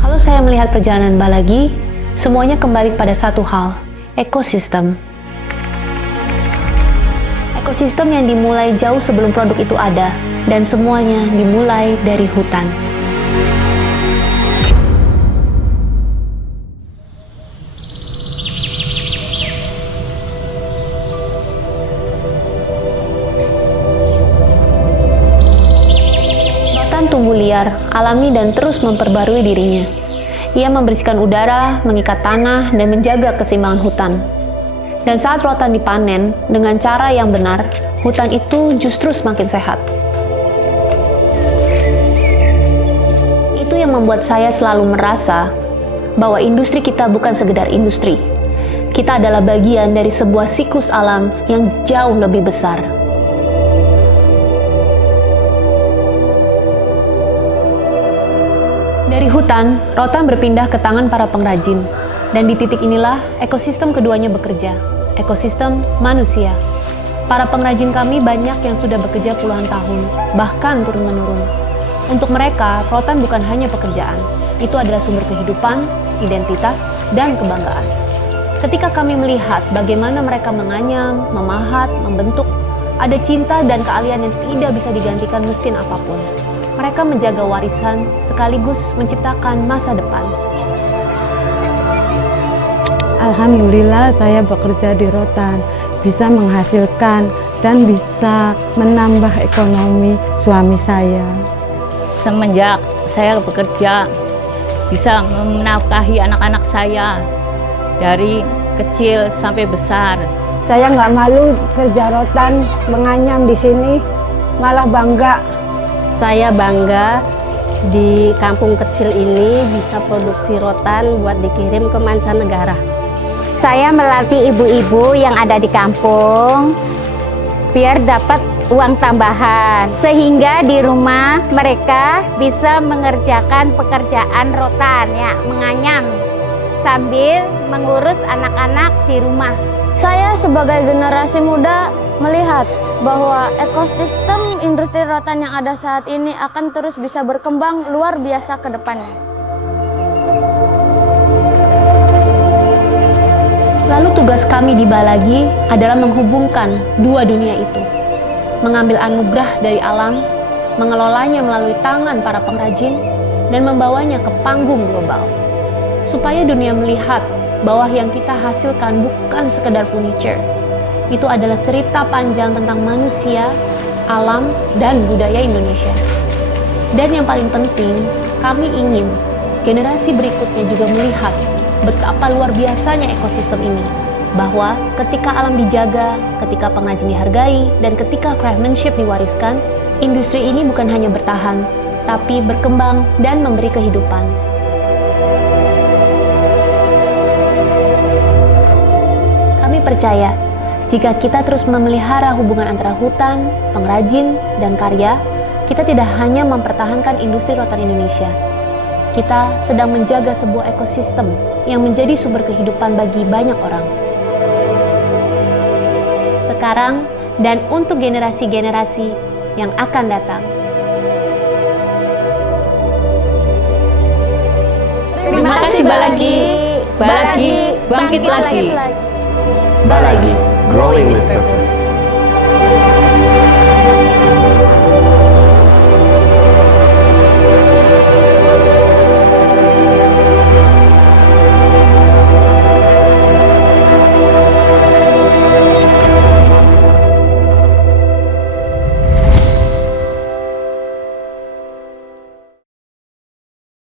Kalau saya melihat perjalanan Balagi, semuanya kembali pada satu hal, ekosistem. Ekosistem yang dimulai jauh sebelum produk itu ada, dan semuanya dimulai dari hutan. Rotan tumbuh liar, alami dan terus memperbarui dirinya. Ia membersihkan udara, mengikat tanah, dan menjaga keseimbangan hutan. Dan saat rotan dipanen dengan cara yang benar, hutan itu justru semakin sehat. Itu yang membuat saya selalu merasa bahwa industri kita bukan sekedar industri. Kita adalah bagian dari sebuah siklus alam yang jauh lebih besar. Dari hutan, rotan berpindah ke tangan para pengrajin. Dan di titik inilah ekosistem keduanya bekerja, ekosistem manusia. Para pengrajin kami banyak yang sudah bekerja puluhan tahun, bahkan turun-menurun. Untuk mereka, rotan bukan hanya pekerjaan, itu adalah sumber kehidupan, identitas, dan kebanggaan. Ketika kami melihat bagaimana mereka menganyam, memahat, membentuk, ada cinta dan keahlian yang tidak bisa digantikan mesin apapun. Mereka menjaga warisan sekaligus menciptakan masa depan. Alhamdulillah saya bekerja di rotan, bisa menghasilkan dan bisa menambah ekonomi suami saya. Semenjak saya bekerja, bisa menafkahi anak-anak saya dari kecil sampai besar. Saya nggak malu kerja rotan, menganyam di sini, malah bangga. Saya bangga di kampung kecil ini bisa produksi rotan buat dikirim ke mancanegara. Saya melatih ibu-ibu yang ada di kampung biar dapat uang tambahan, sehingga di rumah mereka bisa mengerjakan pekerjaan rotan, ya, menganyam sambil mengurus anak-anak di rumah. Saya sebagai generasi muda melihat bahwa ekosistem industri rotan yang ada saat ini akan terus bisa berkembang luar biasa ke depannya. Lalu tugas kami di Balagi adalah menghubungkan dua dunia itu. Mengambil anugerah dari alam, mengelolanya melalui tangan para pengrajin, dan membawanya ke panggung global. Supaya dunia melihat bahwa yang kita hasilkan bukan sekedar furniture. Itu adalah cerita panjang tentang manusia, alam, dan budaya Indonesia. Dan yang paling penting, kami ingin generasi berikutnya juga melihat betapa luar biasanya ekosistem ini. Bahwa ketika alam dijaga, ketika pengrajin dihargai, dan ketika craftsmanship diwariskan, industri ini bukan hanya bertahan, tapi berkembang dan memberi kehidupan. Kami percaya, jika kita terus memelihara hubungan antara hutan, pengrajin, dan karya, kita tidak hanya mempertahankan industri rotan Indonesia. Kita sedang menjaga sebuah ekosistem yang menjadi sumber kehidupan bagi banyak orang. Sekarang dan untuk generasi-generasi yang akan datang. Terima kasih Balagi. Balagi bangkit lagi. Balagi, growing with purpose.